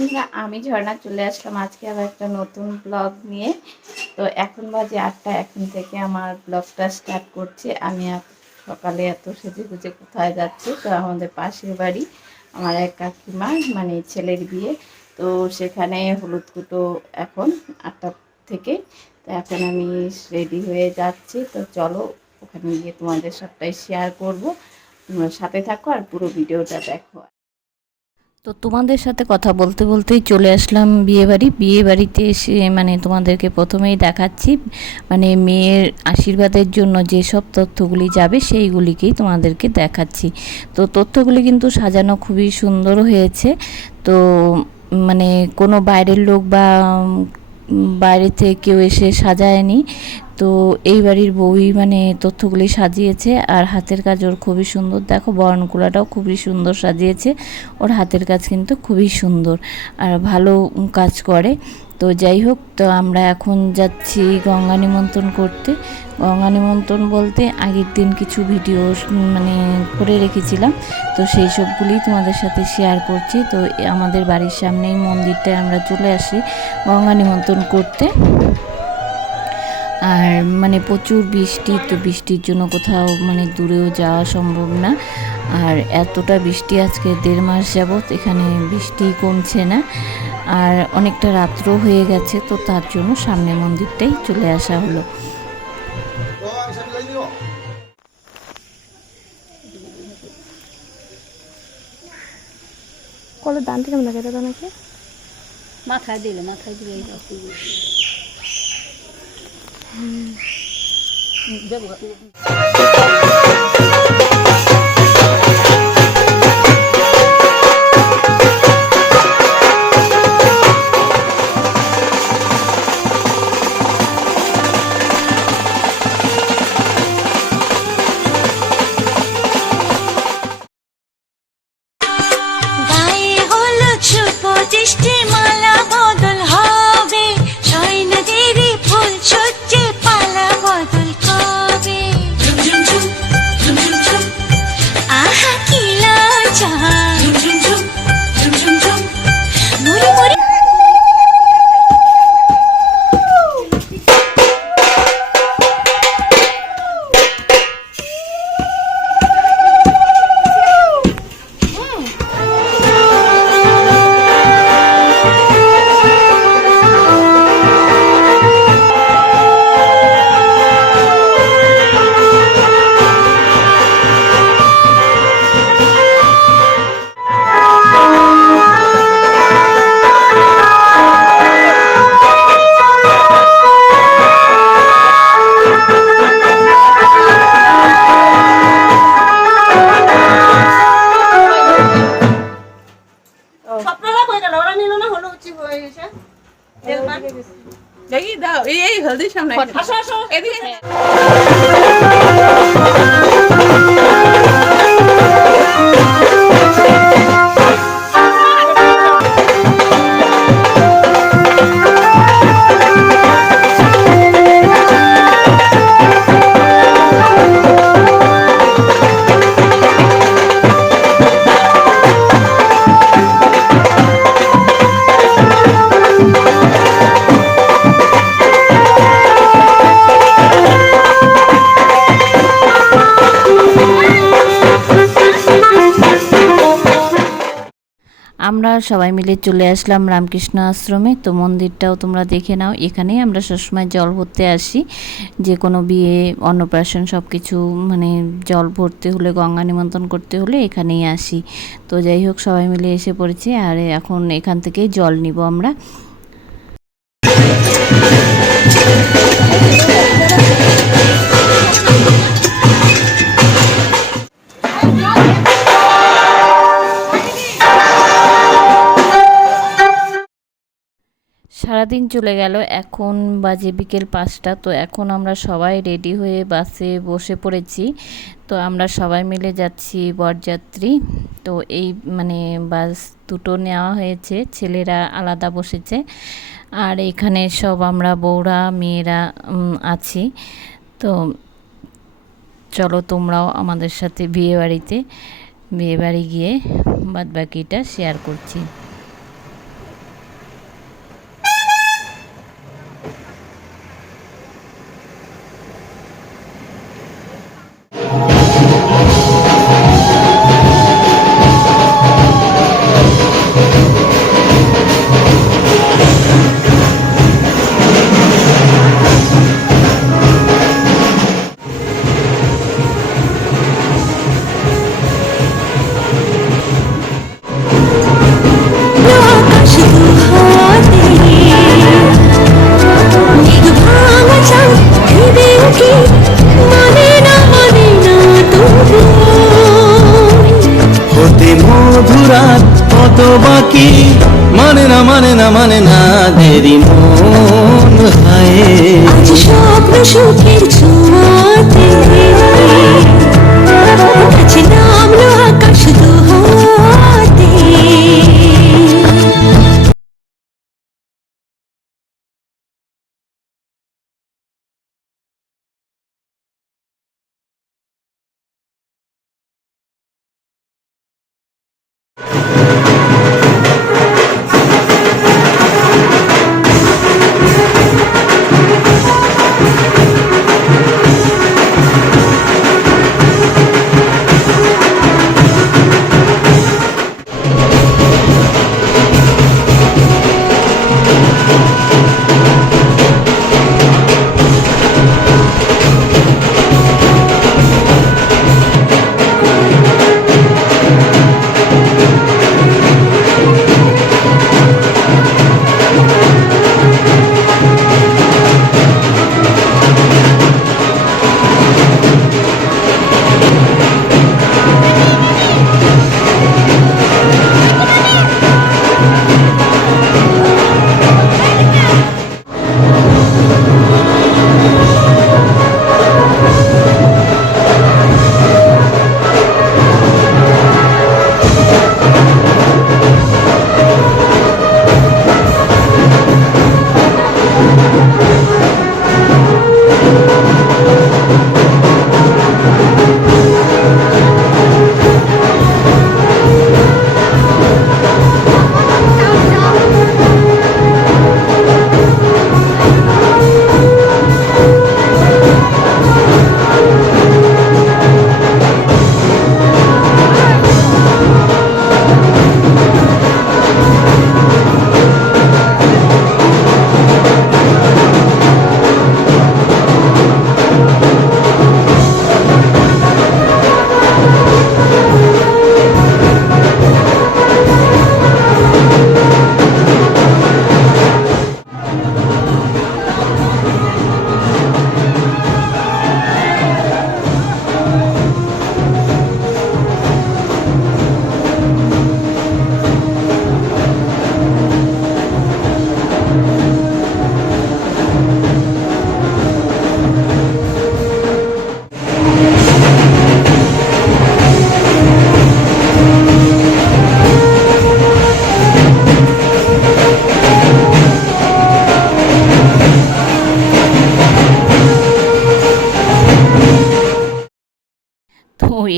বন্ধুরা, আমি ঝর্ণা চলে আসলাম আজকে আবার একটা নতুন ব্লগ নিয়ে। তো এখন বাজে আটটা, এখন থেকে আমার ব্লগটা স্টার্ট করছে। আমি সকালে এত সেজে গুজে কোথায় যাচ্ছি? তো আমাদের পাশের বাড়ি, আমার এক কাকিমা মানে ছেলের বিয়ে। তো সেখানে হলুদ কুটো এখন আটটা থেকে। তো এখন আমি রেডি হয়ে যাচ্ছি। তো চলো, ওখানে গিয়ে তোমাদের সবটাই শেয়ার করব। তোমরা সাথে থাকো আর পুরো ভিডিওটা দেখো। তো তোমাদের সাথে কথা বলতে বলতেই চলে আসলাম বিয়ে বাড়ি বিয়ে বাড়িতে এসে মানে তোমাদেরকে প্রথমেই দেখাচ্ছি মানে মেয়ের আশীর্বাদের জন্য যেসব তথ্যগুলি যাবে সেইগুলিকেই তোমাদেরকে দেখাচ্ছি। তো তথ্যগুলি কিন্তু সাজানো খুবই সুন্দর হয়েছে। তো মানে কোনো বাইরের লোক বা বাইরে থেকে কেউ এসে সাজায়নি। তো এই বাড়ির বউই মানে তথ্যগুলি সাজিয়েছে আর হাতের কাজ ওর খুবই সুন্দর। দেখো বরণকুলাটাও খুবই সুন্দর সাজিয়েছে। ওর হাতের কাজ কিন্তু খুবই সুন্দর আর ভালো কাজ করে। তো যাই হোক, তো আমরা এখন যাচ্ছি গঙ্গা নিমন্ত্রণ করতে। গঙ্গা নিমন্ত্রণ বলতে আগের দিন কিছু ভিডিও মানে করে রেখেছিলাম। তো সেই সবগুলি তোমাদের সাথে শেয়ার করছি। তো আমাদের বাড়ির সামনেই মন্দিরটায় আমরা চলে আসি গঙ্গা নিমন্ত্রণ করতে। আর মানে প্রচুর বৃষ্টি, তো বৃষ্টির জন্য কোথাও মানে দূরেও যাওয়া সম্ভব না। আর এতটা বৃষ্টি আজকে দেড় মাস যাবৎ এখানে বৃষ্টি কমছে না। আর অনেকটা রাত্র হয়ে গেছে তো তার জন্য সামনে মন্দিরটাই চলে আসা হলো। কলের দানটা কেমন লাগে দাদা নাকি? মাথায় দিলে মাথায় দিলে। দেবো স্বপ্নরা হয়ে গেল ওরা নিল না হলো উচিত হয়ে গেছে। দেখি দাও এই এই হলদির সামনে আসো আসো। এদিকে। আমরা সবাই মিলে চলে আসলাম রামকৃষ্ণ আশ্রমে। তো মন্দিরটাও তোমরা দেখে নাও। এখানেই আমরা সবসময় জল ভরতে আসি। যে কোনো বিয়ে, অন্নপ্রাশন সব কিছু মানে জল ভরতে হলে, গঙ্গা নিমন্ত্রণ করতে হলে এখানেই আসি। তো যাই হোক, সবাই মিলে এসে পড়েছি আর এখন এখান থেকেই জল নিব আমরা। সারাদিন চলে গেল, এখন বাজে বিকেল পাঁচটা, তো এখন আমরা সবাই রেডি হয়ে বাসে বসে পড়েছি। তো আমরা সবাই মিলে যাচ্ছি বরযাত্রী। তো এই মানে বাস দুটো নেওয়া হয়েছে, ছেলেরা আলাদা বসেছে। আর এখানে সব আমরা বউরা, মেয়েরা আছি। তো চলো তোমরাও আমাদের সাথে বিয়ে বাড়িতে, বিয়ে বাড়ি গিয়ে বাদ বাকিটা শেয়ার করছি। না মানে না মানে না দেরি মন হায়। আজ স্বপ্ন সুখের ছোঁয়াতে।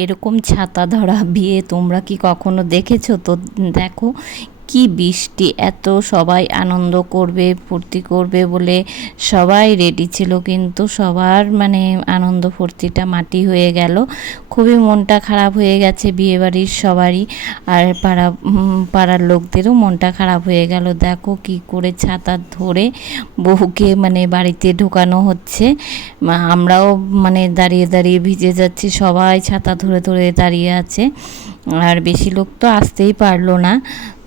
এরকম ছাতা ধরা বিয়ে তোমরা কি কখনো দেখেছ? তো দেখো কি বৃষ্টি, এত সবাই আনন্দ করবে, ফুর্তি করবে বলে সবাই রেডি ছিল, কিন্তু সবার মানে আনন্দ ফুর্তিটা মাটি হয়ে গেল। খুবই মনটা খারাপ হয়ে গেছে বিয়েবাড়ির সবারই, আর পাড়া পাড়ার লোকদেরও মনটা খারাপ হয়ে গেল। দেখো কি করে ছাতা ধরে বহুকে মানে বাড়িতে ঢোকানো হচ্ছে। আমরাও মানে দাঁড়িয়ে দাঁড়িয়ে ভিজে যাচ্ছি, সবাই ছাতা ধরে ধরে দাঁড়িয়ে আছে। আর বেশি লোক তো আসতেই পারল না।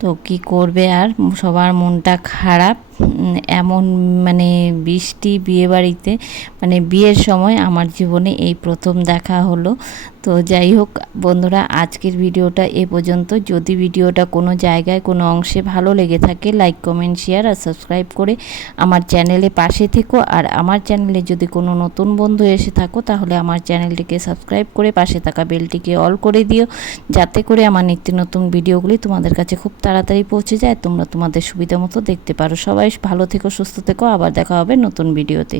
তো কি করবে আর? সবার মনটা খারাপ। এমন মানে বৃষ্টি বিয়ে বাড়িতে মানে বিয়ের সময় আমার জীবনে এই প্রথম দেখা হলো। তো যাই হোক, বন্ধুরা, আজকের ভিডিওটা এ পর্যন্ত। যদি ভিডিওটা কোনো জায়গায়, কোনো অংশে ভালো লেগে থাকে লাইক কমেন্ট শেয়ার আর সাবস্ক্রাইব করে আমার চ্যানেলে পাশে থেকো। আর আমার চ্যানেলে যদি কোনো নতুন বন্ধু এসে থাকো, তাহলে আমার চ্যানেলটিকে সাবস্ক্রাইব করে পাশে থাকা বেলটিকে অল করে দিও। যাতে করে আমার নিত্য নতুন ভিডিওগুলি তোমাদের কাছে খুব তাড়াতাড়ি পৌঁছে যায়, তোমরা তোমাদের সুবিধা মতো দেখতে পারো। সবাই ভালো থেকো, সুস্থ থেকো। আবার দেখা হবে নতুন ভিডিওতে।